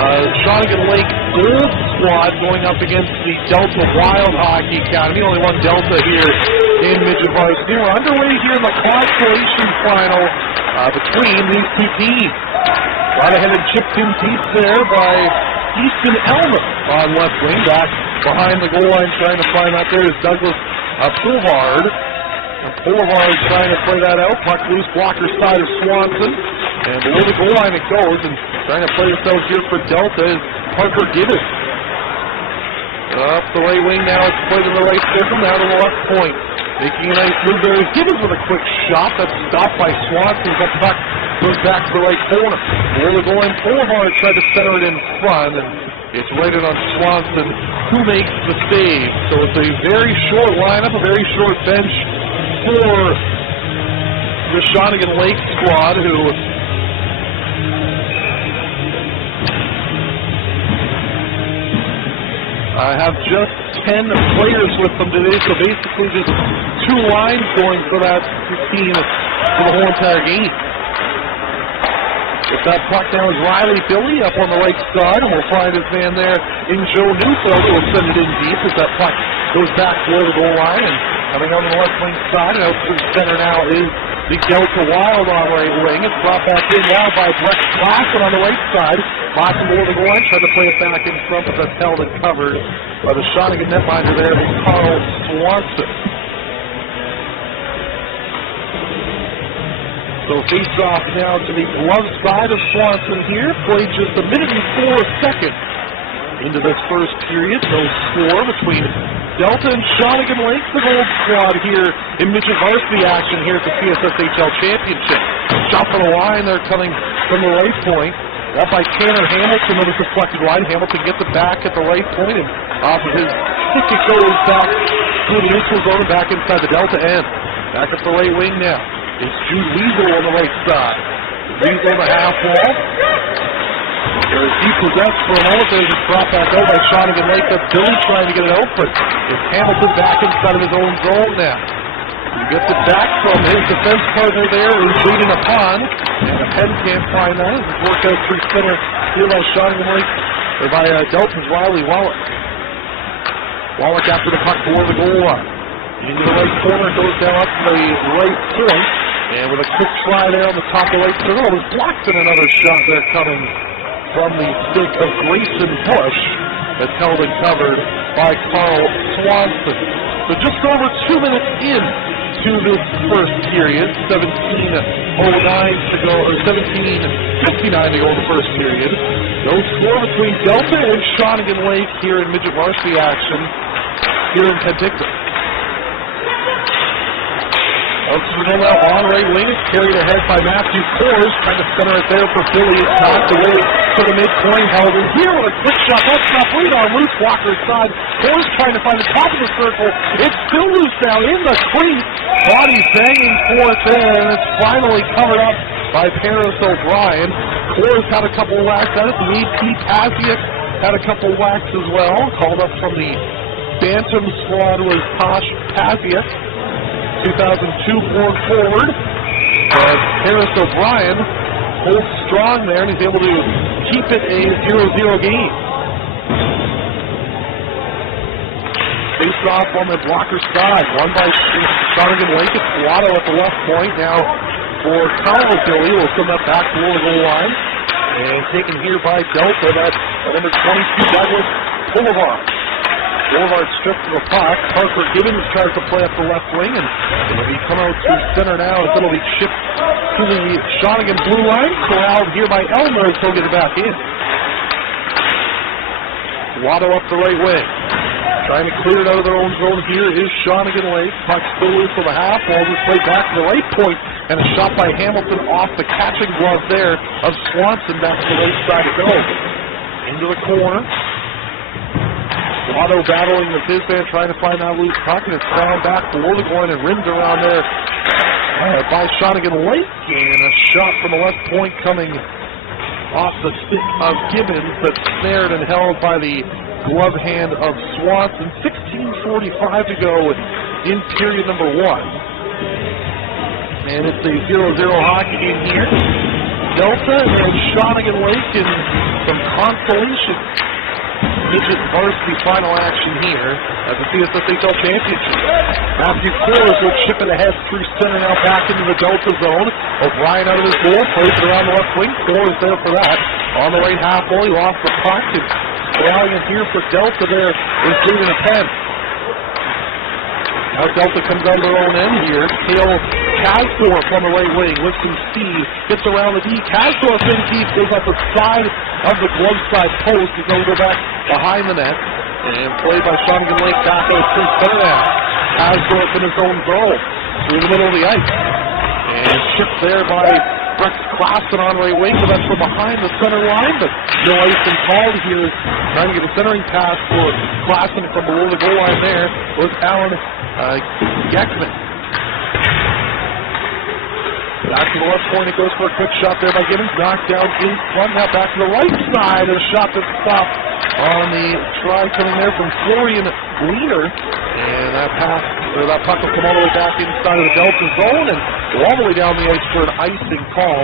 Shawnigan Lake Gold Squad going up against the Delta Wild Hockey Academy. Only one Delta here in midget varsity. We're underway here in the consolation final between these two teams. Right ahead and chipped in deep there by Easton Elmer on left wing. Back behind the goal line trying to find out there is Douglas Boulevard. And Boulevard trying to play that out. Puck loose, blocker side of Swanson. And below the goal line it goes. And trying to play themselves here for Delta is Parker Gibbons. Up the right wing now. It's played in the right circle. Now to the left point. Making a nice move there is Gibbons with a quick shot. That's stopped by Swanson. The puck goes back to the right corner. Below the goal line, Boulevard tried to center it in front. And it's rated on Swanson, who makes the save. So it's a very short lineup, a very short bench for the Shawnigan Lake squad, who have just 10 players with them today, so basically just two lines going for that team for the whole entire game. If that puck now is Riley Billy up on the right side, and we'll find his man there in Joe Neufeld, who will send it in deep as that puck goes back toward the goal line. And coming on the left wing side, and out to the center now is the Delta Wild on right wing. It's brought back in now by Brett Classen on the right side. Classen below the goal line, tried to play it back in front, but that's held and covered by the Shawnigan netminder there, Carl Swanson. So face off now to the glove side of Swanson here. Played just a minute and 4 seconds into this first period. No score between Delta and Shawnigan Lake, the Gold Squad here in midget varsity action here at the CSSHL Championship. Shot from the line there coming from the right point. That by Tanner Hamilton, with a deflected line. Hamilton gets it back at the right point, and off of his stick it goes back through the neutral zone and back inside the Delta end. Back at the right wing now. It's Jude Weasel on the right side. Weasel on the half wall. There's depossessed for a moment. There's a drop back out by Shawnigan Lake. That's Billy trying to get it out, but it's Hamilton back inside of his own zone now. He gets it back from his defense partner there, who's leading upon. And the Pen can't find that. It's worked out through center here by Shawnigan Lake, or by Delta's Riley Wallach. Wallach after the puck toward the goal line. Into the right corner, goes down up to the right point. And with a quick try there on the top of the right circle, it was blocked, and another shot there coming from the stick of Grayson Bush. That's held and covered by Carl Swanson. So just over 2 minutes in to this first period, 17:09 to go, or 17:59 to go in the first period. No score between Delta and Shawnigan Lake here in midget varsity action here in Penticton. Now on right wing, it's carried ahead by Matthew Kors, trying to center it there for Billy. It's knocked away to the midpoint, held in here with a quick shot. That's not lead on loose, blocker's side. Kors trying to find the top of the circle. It's still loose now in the crease. Body's banging for it there, and it's finally covered up by Paris O'Brien. Kors had a couple of whacks on it. Lee P. Pasiak had a couple of whacks as well. Called up from the Bantam squad was Tosh Pasiak. 2002 born forward. Paris O'Brien holds strong there, and he's able to keep it a 0-0 game. Face off on the blocker side, won by Shawnigan Lake. It's Lotto at the left point now for Carl Billy. Will send that back below the goal line. And taken here by Delta, that's number 22, Douglas Boulevard. Boulevard stripped to the puck. Parker Gibbons tries to play up the left wing, and it'll be come out to center now. It'll be shipped to the Shawnigan blue line. Corralled here by Elmer, and he'll get it back in. Watto up the right wing. Trying to clear it out of their own zone here is Shawnigan Lake. Puck still loose for the half. Ball just played back to the right point, and a shot by Hamilton off the catching glove there of Swanson back to the right side to go. Into the corner. Otto battling with his man, trying to find that loose puck, and it's found back below the goal line and rimmed around there by Shawnigan Lake. And a shot from the left point coming off the stick of Gibbons, but snared and held by the glove hand of Swanson. 16:45 to go in period number 1. And it's a 0-0 hockey game here. Delta and Shawnigan Lake in some consolation midget varsity final action here at the CSSHL Championship. Matthew Kors will chip it ahead through center now back into the Delta zone. O'Brien out of his goal, plays it around the left wing. Kors there for that. On the right half wall, he lost the puck. And Stallion here for Delta there is leading a 10. Now Delta comes out of their own end here. Kale Kasdorf on the right wing with some speed. Gets around the D. Kasdorf in deep. Goes up the side of the glove side post. He's going to go back behind the net. And played by Shawnigan Lake back out through center now. Kasdorf in his own goal. Through the middle of the ice. And chipped there by Rex Klassen on right wing. But that's from behind the center line. But no icing called here. Trying to get a centering pass for Klassen from below the goal line there. Was Alan Gekman. Back to the left point, it goes for a quick shot there by Gibbons. Knocked down in front, now back to the right side. And a shot that's stopped on the try coming there from Florian Leaner. And that pass, or that puck will come all the way back inside of the Delta zone and all the way down the ice for an icing call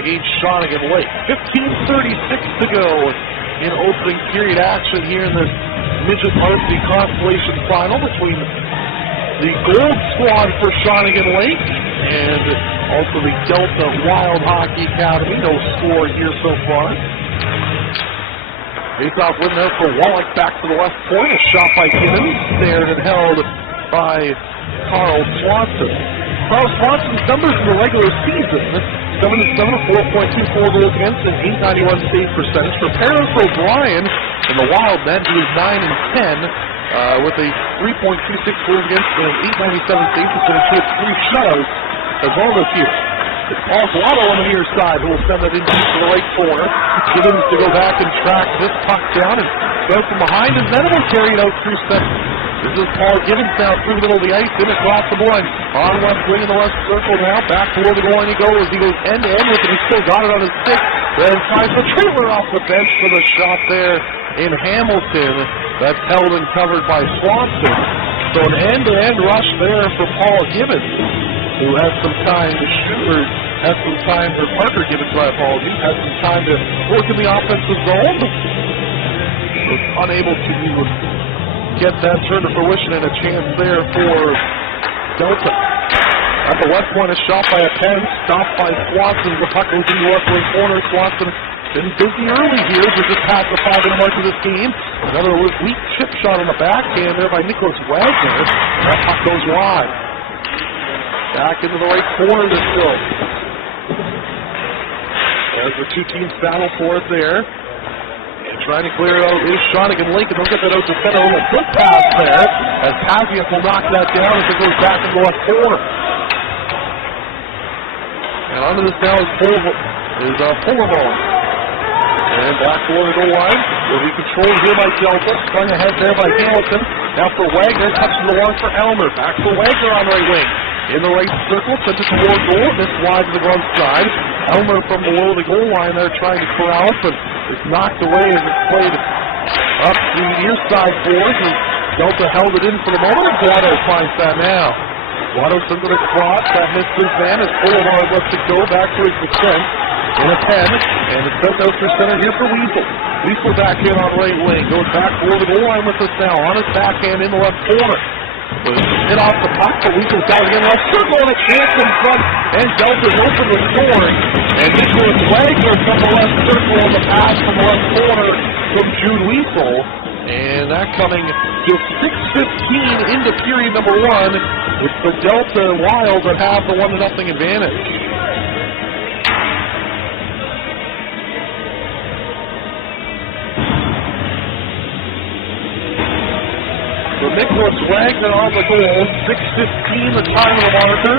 against Shawnigan Lake. 15:36 to go in opening period action here in this midget varsity consolation final between the Gold Squad for Shawnigan Lake and also the Delta Wild Hockey Academy. No score here so far. Face-off win there for Wallach, back to the left point. A shot by Gibbons, snared and held by Carl Swanson. Carl Swanson's numbers in the regular season: 7-7, 4.24 goals against, and 891 save percentage. For Paris O'Brien in the Wild net, he was 9-10 with a 3.26 goals against and 897 save percentage. He had 3 shutouts as well this year. It's Paul Guado on the near side who will send it in deep to the right corner. Gibbons to go back and track this puck down and go from behind, and then it will carry it out through center. This is Paul Gibbons now through the middle of the ice, in across the board. On left wing in the left circle now, back toward the goal line he goes. He goes end to end with it, he still got it on his stick. Then tries the trailer off the bench for the shot there in Hamilton. That's held and covered by Swanson. So an end-to-end rush there for Paul Gibbons, who has some time to shoot, or has some time, or Parker Gibbons, my apologies, has some time to work in the offensive zone. Was unable to get that turn to fruition, and a chance there for Delta. At the left point, a shot by a Penn, stopped by Swanson. The puck goes into the left wing corner. Swanson been busy early here, but just past the 5-minute mark of this game. Another weak chip shot on the backhand there by Nicholas Wagner. That puck goes wide. Back into the right corner this still. As the two teams battle for it there. And trying to clear it out is Shawnigan Lake. They'll get that out to center. A good pass there as Kaziak will knock that down as it goes back into the left corner. And onto this now is Pullerball. And back toward the goal line. Will be controlled here by Delta. Sprung ahead there by Hamilton. Now for Wagner. Touching the wall for Elmer. Back for Wagner on right wing. In the right circle. Sent it toward goal. This wide to the glove side. Elmer from below the goal line there trying to corral it. But it's knocked away as it's played up the near side boards. And Delta held it in for the moment. And Guado finds that now. Guado sends it across. That missed his man as Boulevard lets it go back to his defense. In a 10, and it's sent out for center here for Weasel. Weasel back in on right wing, goes back toward the goal line with us now, on his backhand in the left corner. But hit off the puck, but Weasel's got it in left circle, and a chance in front, and Delta's open to score. And Nicholas Wagner from the left circle on the pass from the left corner from Jude Weasel. And that coming just 6:15 into period number 1. It's the Delta Wild that have the 1-0 advantage. So Nicholas Wagner on the goal, 6:15 the time of the marker.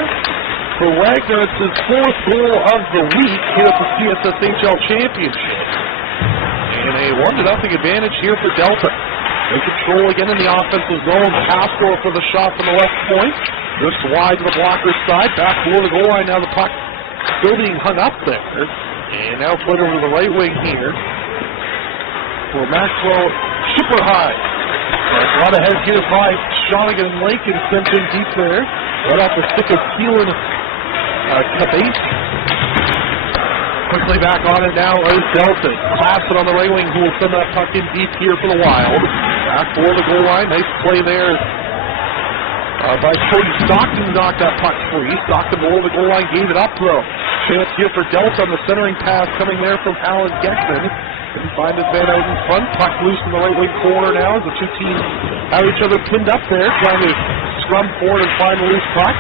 For Wagner, it's his 4th goal of the week here at the CSSHL Championship. And a 1-0 advantage here for Delta. They control again in the offensive zone. Pascal for the shot from the left point. Just wide to the blocker side. Back below the goal line. Now the puck still being hung up there. And now put over to the right wing here for Maxwell Schipperhide. A lot of heads here by Shawnigan Lake and sent in deep there. Right off the stick of Keelan Cabate. Quickly back on it now is Delton. Claps it on the right wing, who will send that puck in deep here for the Wild. Back for the goal line. Nice play there by Cody Stockton, knocked that puck free. Stockton below the goal line, gave it up though. Chance here for Delta on the centering pass coming there from Alan Geckman. Couldn't find his man out in front. Puck loose in the right wing corner now as the two teams have each other pinned up there, trying to scrum forward and find the loose puck.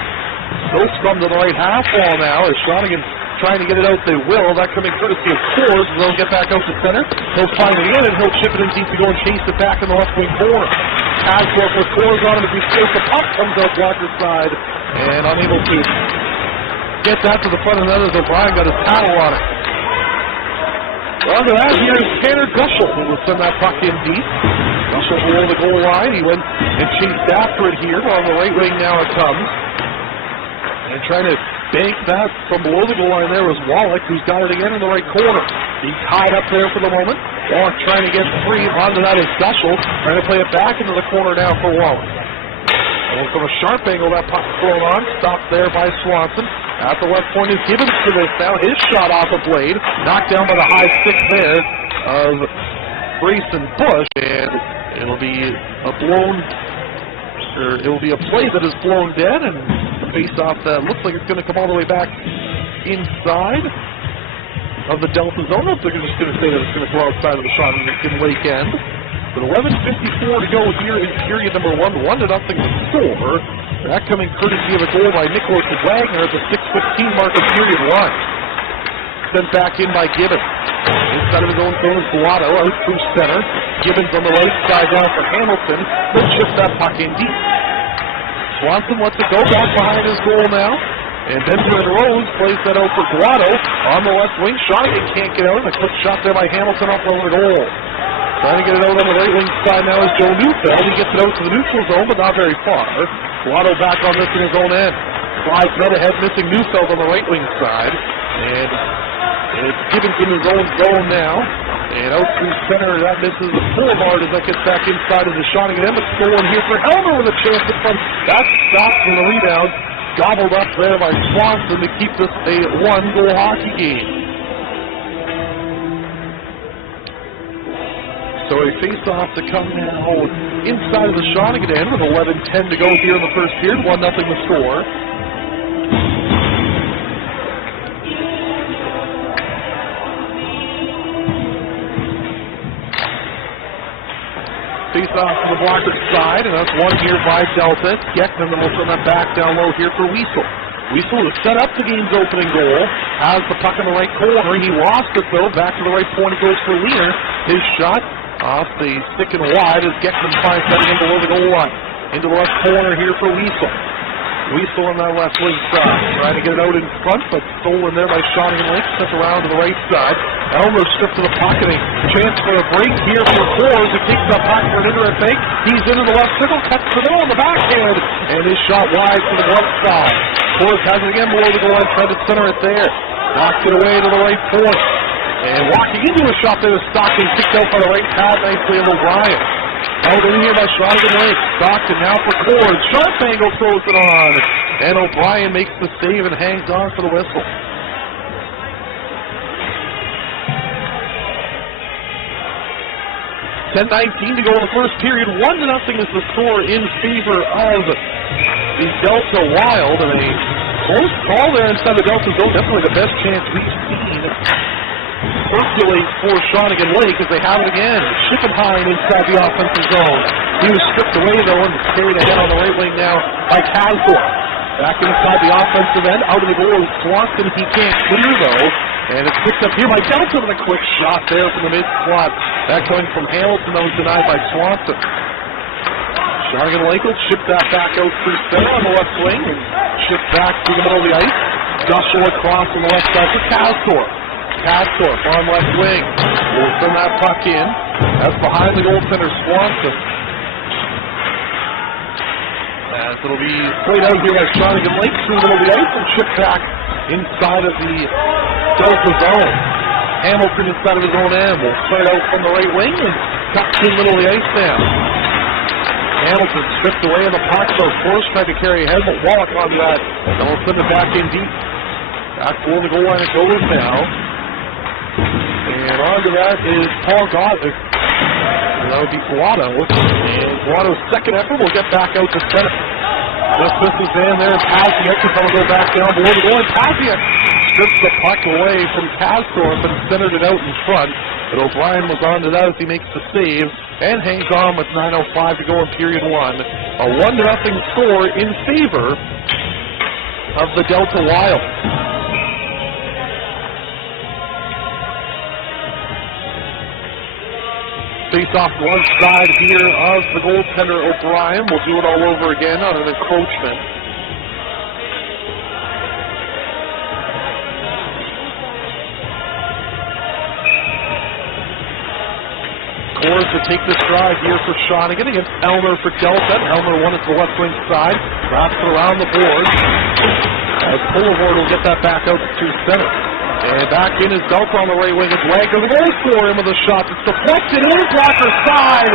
No scrum to the right half wall now as Shawnigan trying to get it out. They will. That coming courtesy of Coors. They'll get back out to center. He'll find it again and he'll chip it in deep to go and chase it back in the left wing corner. Hasbrook with Coors on him as he skates the puck, comes out Walker's side and unable to get that to the front of the net as O'Brien got his paddle on it. Well, to that, here's Tanner Gushel who will send that puck in deep. Gushel below the goal line. He went and chased after it here. On the right wing now it comes. And trying to bank that from below the goal line there was Wallach, who's got it again in the right corner. He's tied up there for the moment. Wallach trying to get free. Onto that is Gushel, trying to play it back into the corner now for Wallach. And from a sharp angle, that puck thrown on. Stopped there by Swanson. At the left point is Gibbons to this now. His shot off a blade. Knocked down by the high stick there of Grayson Bush. And it'll be a play that is blown dead. And the face-off that looks like it's going to come all the way back inside of the Delta zone. They're just going to say that it's going to go outside of the Shawnigan Lake end. But 11:54 to go here in period number 1. 1-0 to score. That coming courtesy of a goal by Nicholas Wagner at the 6:15 mark of period 1. Sent back in by Gibbons. Inside of his own zone is Guado out through center. Gibbons on the right side down for Hamilton. He'll chip that puck in deep. Swanson lets it go back behind his goal now. And Benjamin Rose plays that out for Guado on the left wing. Shawnigan can't get out. A quick shot there by Hamilton off over the goal. Trying to get it out on the right wing side now is Joe Neufeld. He gets it out to the neutral zone, but not very far. Guado back on this in his own end. Slides right ahead, missing Neufeld on the right wing side. And it's Gibbons in his own zone now. And out through center, that misses the Boulevard as that gets back inside of the Shawnigan end. It's going here for Elmer with a chance at front. That's stopped from the rebound. Gobbled up there by Swanson to keep this a one-goal hockey game. So a face-off to come now inside of the Shawnigan end with 11:10 to go here in the first period. 1-0 the score. Face-off to the blocker's side, and that's one here by Delta. Geckman will send that back down low here for Weasel. Weasel has set up the game's opening goal. Has the puck in the right corner. He lost it though. Back to the right point it goes for Leaner. His shot off the stick and wide as Geckman finds that in below the goal line. Into the left corner here for Weasel. Weasel on that left wing side. Trying to get it out in front, but stolen there by Shawnigan Lake. Sent around to the right side. Elmer stripped to the pocket. Chance for a break here for Coors. He takes that puck for an indirect fake. He's into the left circle. Cuts the middle on the backhand. And his shot wide to the glove side. Coors has it again below the goal line. Trying to center it there. Knocks it away to the right point. And walking into a shot there is Stockton. Kicked out by the right pad nicely of O'Brien. Held in here by Shawnigan Lake. Stockton now for Coors. Sharp angle throws it on. And O'Brien makes the save and hangs on for the whistle. 10:19 to go in the first period. 1-0 is the score in favor of the Delta Wild. And a close call there inside the Delta zone. Definitely the best chance we've seen circulate for Shawnigan Lake as they have it again. Schippenheim inside the offensive zone. He was stripped away though and carried ahead on the right wing now by Casdor. Back inside the offensive end, out of the goal is Swanson. He can't clear though. And it's picked up here by Delta with a quick shot there from the mid-slot. That coming from Hamilton that was denied by Swanson. Shawnigan Lake will chip that back out through center on the left wing and chip back through the middle of the ice. Gushel across on the left side for Casdor. Casdor on left wing. Will send that puck in. That's behind the goaltender Swanson. As it'll be played out here by Shawnigan Lake through the middle of the ice and chipped back inside of the Delta zone. Hamilton inside of his own end will play out from the right wing and cut through the middle of the ice now. Hamilton stripped away in the puck, so Force tried to carry ahead, but Wallach on that. And will send it back in deep. Back for the goal line it goes now. And on to that is Paul Goddard. That would be Guado. And Guado's second effort will get back out to center. Just misses in there. Paziak is going to go back down below the goal. And Paziak strips the puck away from Casthorpe and centered it out in front. But O'Brien was on to that as he makes the save and hangs on with 9:05 to go in period one. A 1-0 score in favor of the Delta Wild. Face off one side here of the goaltender O'Brien. We'll do it all over again on an encroachment. Scores to take the stride here for Shawnigan against Elmer for Delta. Elmer won it to the left wing side. Wraps it around the board. As Boulevard will get that back out to center. And back in is Delta on the right wing. It's Wagner. The goal for him with a shot. It's deflected in blocker side.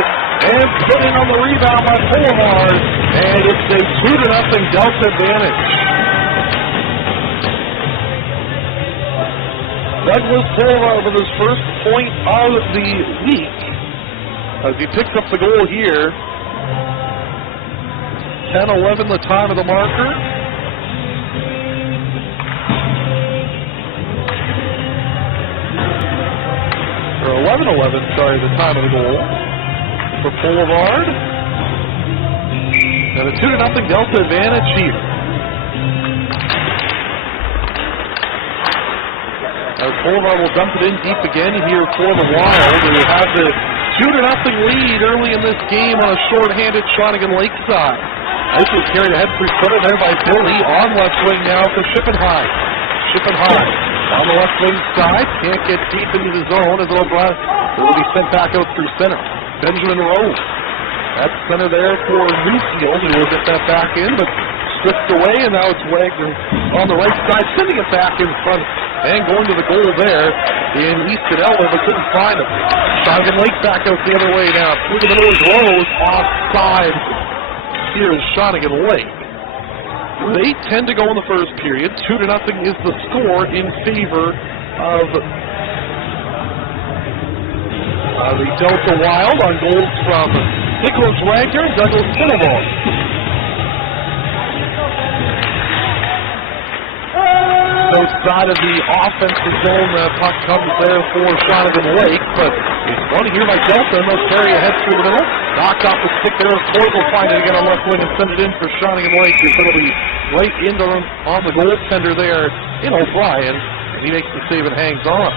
And sitting on the rebound by Boulevard. And it's a 2-0 Delta advantage. Douglas Boulevard with his first point of the week. As he picks up the goal here. 10-11 the time of the marker. Or 11-11, sorry, the time of the goal for Boulevard. And a 2-0 Delta advantage here. As Boulevard will dump it in deep again here for the Wild. They have the 2-0 lead early in this game on a short-handed Shawnigan Lakeside. Ice was carried ahead through center there by Billy on left wing now for Schippenheim. Schippenheim on the left wing side, can't get deep into the zone as O'Brien will be sent back out through center. Benjamin Rose. That's center there for Newfield, who will get that back in, but stripped away, and now it's Wagner on the right side, sending it back in front and going to the goal there in Easton Elder, but couldn't find him. Shawnigan Lake back out the other way now. Through the middle is Rose, offside. Here is Shawnigan Lake. With 8:10 to go in the first period, 2-0 is the score in favor of the Delta Wild on goals from Nicholas Wagner and Douglas Boulevard. Outside of the offensive zone, the puck comes there for Shawnigan Lake, but it's run here by Delta, and they'll carry ahead through the middle. Knocked off the stick there. Ford will find it again on left wing and send it in for Shawnigan Lake. He's going to be right into them on the goaltender there in O'Brien. He makes the save and hangs on.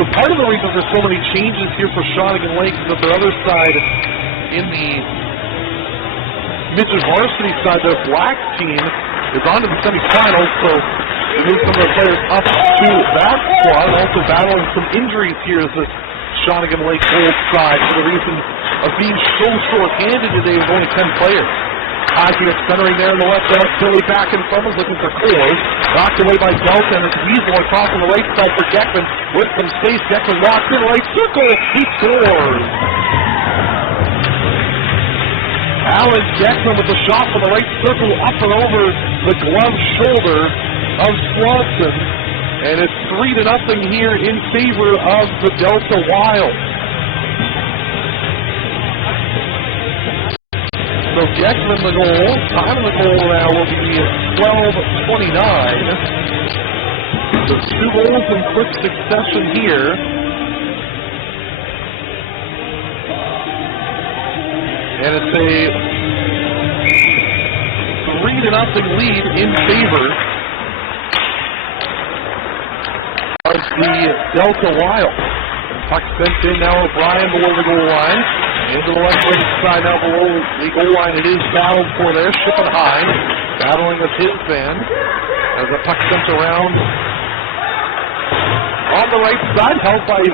So part of the reason there's so many changes here for Shawnigan Lake is that their other side in the midget varsity side, the black team, is on to the semifinals, so they move some of the players up to that squad, also battling some injuries here as the Shawnigan Lake gold side for the reason of being so short-handed today with only 10 players. Paziak centering there in the left end. Billy back in front is looking for Coors. Knocked away by Delta, and it's Weasel across on the right side for Geckman. With some space, Geckman walks in the right circle. He scores. Alan Geckman with the shot from the right circle up and over the glove shoulder of Swanson. And it's 3-0 here in favor of the Delta Wild. So Geckman the goal. Time of the goal now will be 12:29. So 2 goals in quick succession here. And it's a 3-0 lead in favor of the Delta Wild. Puck sent in now. O'Brien below the goal line. Into the left wing side now below the goal line. It is battled for there. Schippenheim battling with his man as the puck sent around on the right side. Held by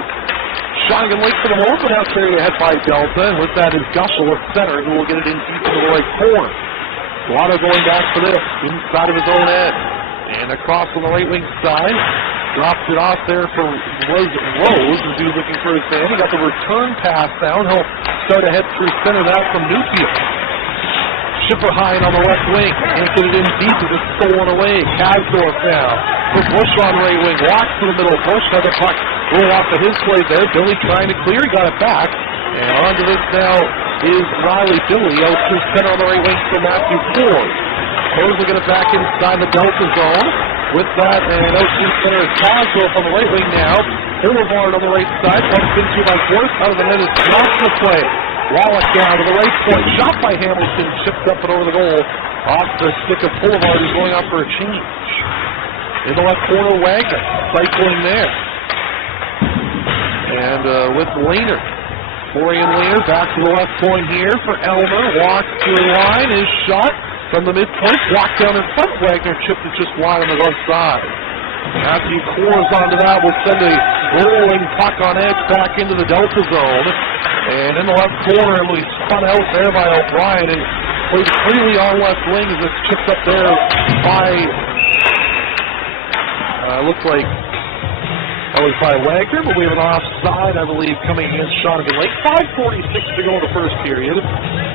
Shawnigan Lake for the moment, but now carried ahead by Delta. And with that is Gushel at center, who will get it in deep into the right corner. Guado going back for this inside of his own end. And across on the right wing side. Drops it off there for Rose, as he was looking for his man. He got the return pass down. He'll start ahead through center that from Newfield. Schippenheim on the left wing. Can't get it in deep as it's stolen away. Casdorf now for Bush on right wing. Walks to the middle. Bush had the puck roll off of his play there. Billy trying to clear. He got it back. And onto this now is Riley Billy. Out through center on the right wing for Matthew Ford. Ford's will get it back inside the Delta zone. With that, and out through center is Cosgrove on the right wing now. Boulevard on the right side. Bumped into by Force. Out of the net is Johnson play. Wallach down to the right point. Shot by Hamilton. Chipped up and over the goal. Off the stick of Boulevard, who's going out for a change. In the left corner, Wagner cycling there. And with Lehner. Florian Lehner back to the left point here for Elmer. Walks to the line. His shot from the midpoint. Walked down in front. Wagner chipped it just wide on the left side. Matthew Coors onto that will send a rolling puck on edge back into the Delta zone. And in the left corner, it was spun out there by O'Brien and played freely on left wing as it's chipped up there by, looks like that was by Wagner, but we have an offside, I believe, coming against Shawnigan Lake. 5:46 to go in the first period.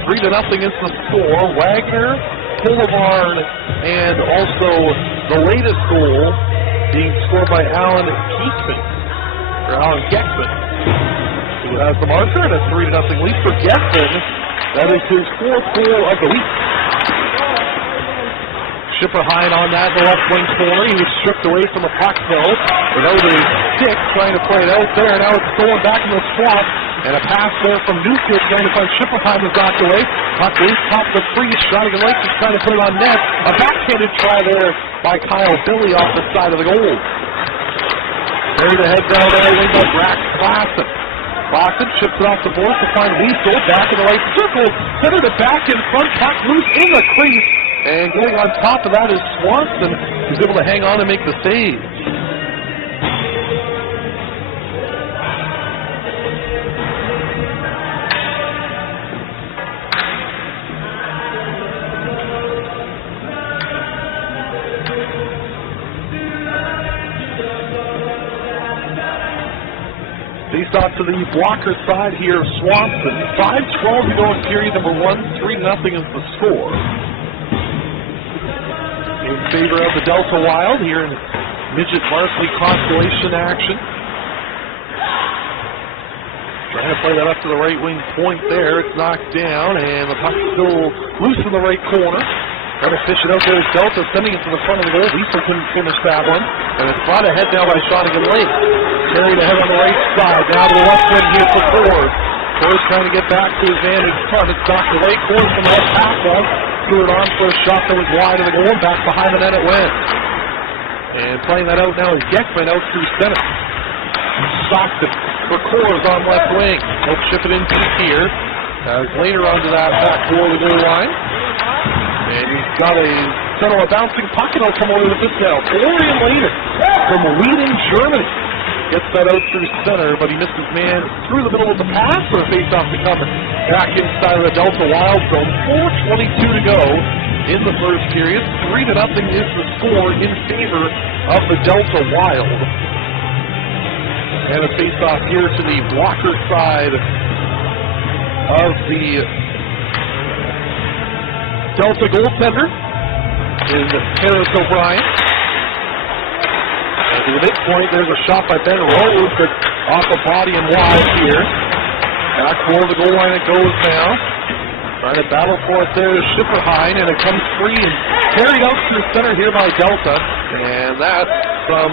3-0 is the score. Wagner, Boulevard, and also the latest goal being scored by Alan Geckman, who has the marker, and a 3-0 lead for Geckman. That is his fourth goal of the week. Schipperheim on that in the left wing corner. He was stripped away from the puck though. Without a stick, trying to play it out there. Now it's stolen back in the slot. And a pass there from Newfield trying to find Schipperheim is knocked away. Puck loose, top of the crease. Shawnigan Lake is trying to put it on net. A backhanded try there by Kyle Billy off the side of the goal. Ready to head down there. Wing by Brax Classen. Classen chips it off the board to find Weasel. Back in the right circle. Centered it back in front. Puck loose in the crease. And going on top of that is Swanson, who's able to hang on and make the save. Faced off to the blocker side here, Swanson. 5:12 to go in period number 1. 3-0 is the score. In favor of the Delta Wild here in midget varsity constellation action. Trying to play that up to the right wing point there. It's knocked down, and the puck still loose in the right corner. Trying to fish it out there as Delta, sending it to the front of the goal. Wiesel couldn't finish that one. And it's brought ahead now by Shawnigan Lake. Carried ahead on the right side. Now to the left wing here for Ford. Ford trying to get back to his man in front. It's knocked away. Ford from the left half wall. Threw it on for a shot that was wide of the goal. Back behind the net it went. And playing that out now is Geckman out through center. Stockton for Coors on left wing. He'll chip it in deep here. As Lehner onto that back toward the goal line. And he's got a settle a bouncing puck and he'll come over with this now. Florian Lehner from Wien, Germany. Gets that out through center, but he missed his man through the middle of the pass for a face-off to cover. Back inside of the Delta Wild zone. 4:22 to go in the first period. 3-0 is the score in favor of the Delta Wild. And a face-off here to the blocker side of the Delta goaltender is Harris O'Brien. To the midpoint, there's a shot by Ben Rose, but off the body and wide here. Back toward the goal line it goes now. Trying to battle for it there is Schipperheim, and it comes free and carried out through center here by Delta. And that's from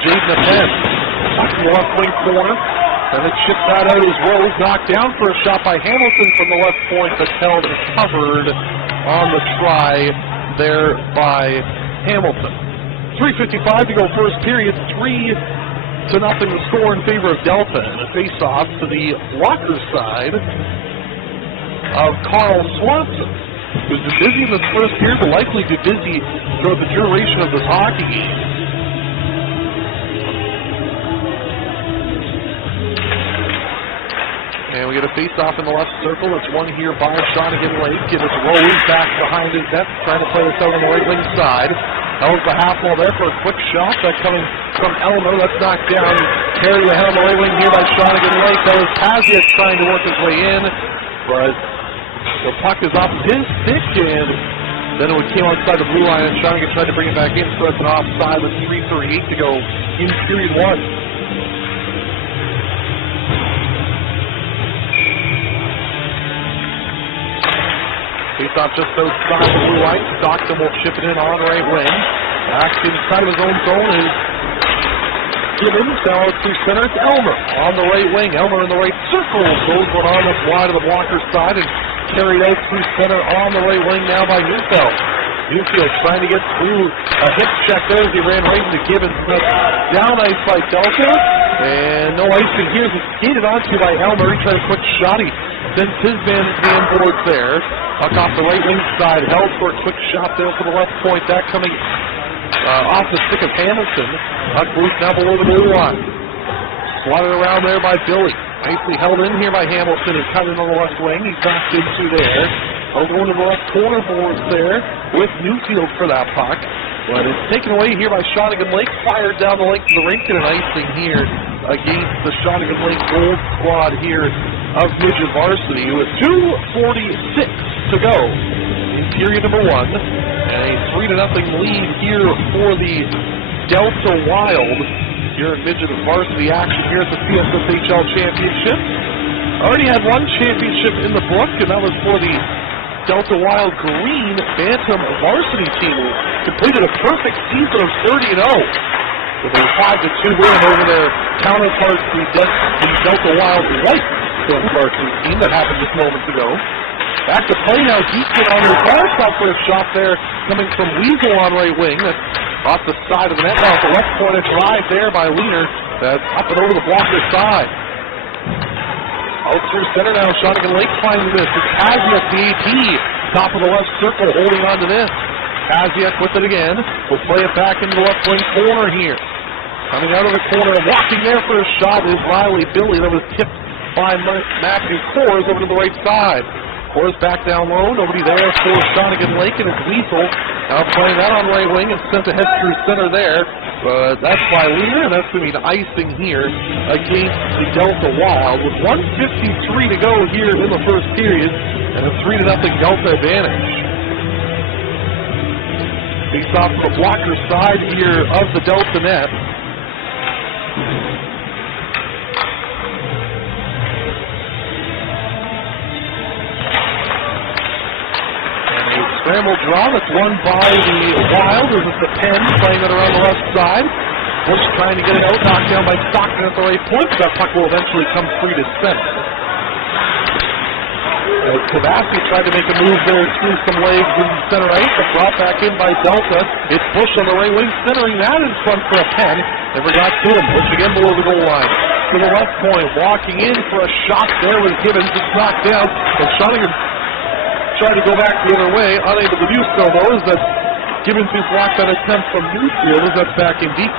Jaden Napen. Back to the left wing corner. And it chipped that out as Rose knocked down for a shot by Hamilton from the left point, but held and covered on the try there by Hamilton. 3:55 to go first period. 3-0 the score in favor of Delta. And a face-off to the blocker side of Carl Swanson, who's been busy in this first period, but likely be busy throughout the duration of this hockey game. And we get a face-off in the left circle. It's won here by Shawnigan Lake. It is Rose back behind his net, trying to play this out on the right wing side. Held the half wall there for a quick shot. That coming from Elmer. That's knocked down. Carried ahead on the right wing here by Shawnigan Lake. That was Paziak trying to work his way in. But the puck is off his stick, and Then it came outside the blue line, and Shawnigan tried to bring it back in, so it's an offside with 3:38 to go in period one. Face off just outside the blue line. Stockton will chip it in on the right wing. Back inside of his own zone is Gibbons. Now out through center. It's Elmer on the right wing. Elmer in the right circle. Goes one on the wide of the blocker side and carried out through center on the right wing now by Newfield. Newfield trying to get through a hip check there as he ran right into Gibbons. Down ice by Delta. And no icing here. He's skated onto by Elmer. He tried a quick shot. He sends his man to the inboards there. Puck off the right wing side. Held for a quick shot there for the left point. That coming off the stick of Hamilton. Puck loose now below the blue line. Swatted around there by Billy. Nicely held in here by Hamilton and cut in on the left wing. He's back into there. Going to the left corner boards there with Newfield for that puck. But it's taken away here by Shawnigan Lake. Fired down the length of the rink and an icing here against the Shawnigan Lake Gold squad here of midget varsity with 2:46 to go in period number one. And a 3-0 lead here for the Delta Wild here in midget varsity action here at the CSSHL Championship. Already had one championship in the book, and that was for the Delta Wild Green Bantam varsity team, who completed a perfect season of 30-0 with a 5-2 win over their counterparts, the Delta Wild White varsity team that happened just moments ago. Back to play now. Geekman on the far stop for a shot there coming from Weasel on right wing. That's off the side of the net. Now at the left point, a drive there by Wiener. That's up and over the blocker side. Out through center now. Shawnigan Lake finds this. It's Kaziak, the AP. Top of the left circle holding on to this. Kaziak with it again. Will play it back into the left wing corner here. Coming out of the corner and walking there for a shot is Riley Billy. That was tipped by Matthew Kors over to the right side. Kors back down low. Nobody there for Shawnigan Lake, and it's Weasel now playing that on right wing and sent ahead through center there. That's by Wiener, and that's going to be an icing here against the Delta Wild with 1:53 to go here in the first period and a 3-0 Delta advantage. Face off the blocker side here of the Delta net. Scramble draw that's won by the Wild. This is the Penn playing it around the left side. Bush trying to get it out, knocked down by Stockton at the right point. That puck will eventually come free to center. Kavasi tried to make a move there through some legs in center ice, but brought back in by Delta. It's Bush on the right wing, centering that in front for a Penn. Never got to him. Bush again below the goal line. To the left point, walking in for a shot there with Gibbons. It's knocked down, and Shawnigan tried to go back the other way, unable to do so though, as that Gibbons has blocked that attempt from Newfield as that's back in deep.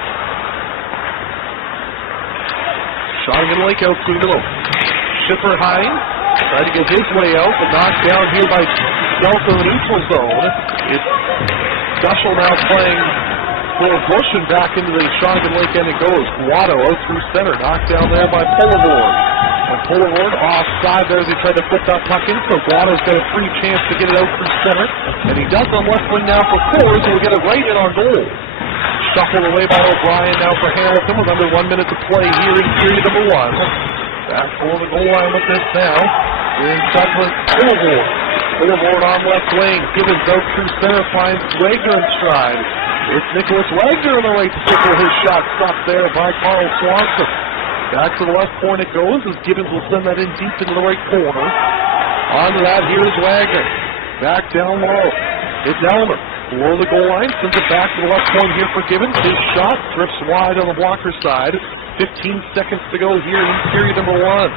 Shawnigan Lake out through the middle. Schiffer Hines tried to get his way out, but knocked down here by Delta in the neutral zone. It's Dushel now playing for Bush and back into the Shawnigan Lake end it goes. Guado out through center, knocked down there by Polivord. And Polivord offside there as he tried to put that puck in, so Guado's got a free chance to get it out through center. And he does on left wing now for Kors, and will get it right in on goal. Shuffled away by O'Brien now for Hamilton with under 1 minute to play here in period number one. Back for the goal line with this now. In Douglas Polivord. Polivord on left wing. Gibbons out through center, finds Wagner in stride. It's Nicholas Wagner in the right circle. His shot stopped there by Carl Swanson. Back to the left point it goes as Gibbons will send that in deep into the right corner. Onto that, here's Wagner. Back down low. It's Elmer. Below the goal line, sends it back to the left point here for Gibbons. His shot drifts wide on the blocker side. 15 seconds to go here in period number one.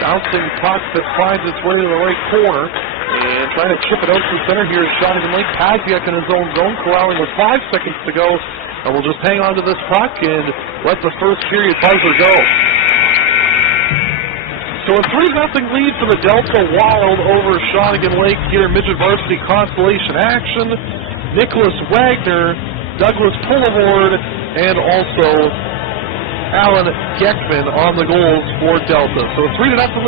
Bouncing puck that finds its way to the right corner. And trying to chip it out through center here is Shawnigan Lake. Kaziak in his own zone, corralling with 5 seconds to go. And we'll just hang on to this puck and let the first period buzzer go. So a 3-0 lead for the Delta Wild over Shawnigan Lake here in midget varsity consolation action. Nicholas Wagner, Douglas Polivord, and also Alan Geckman on the goals for Delta. So a 3-0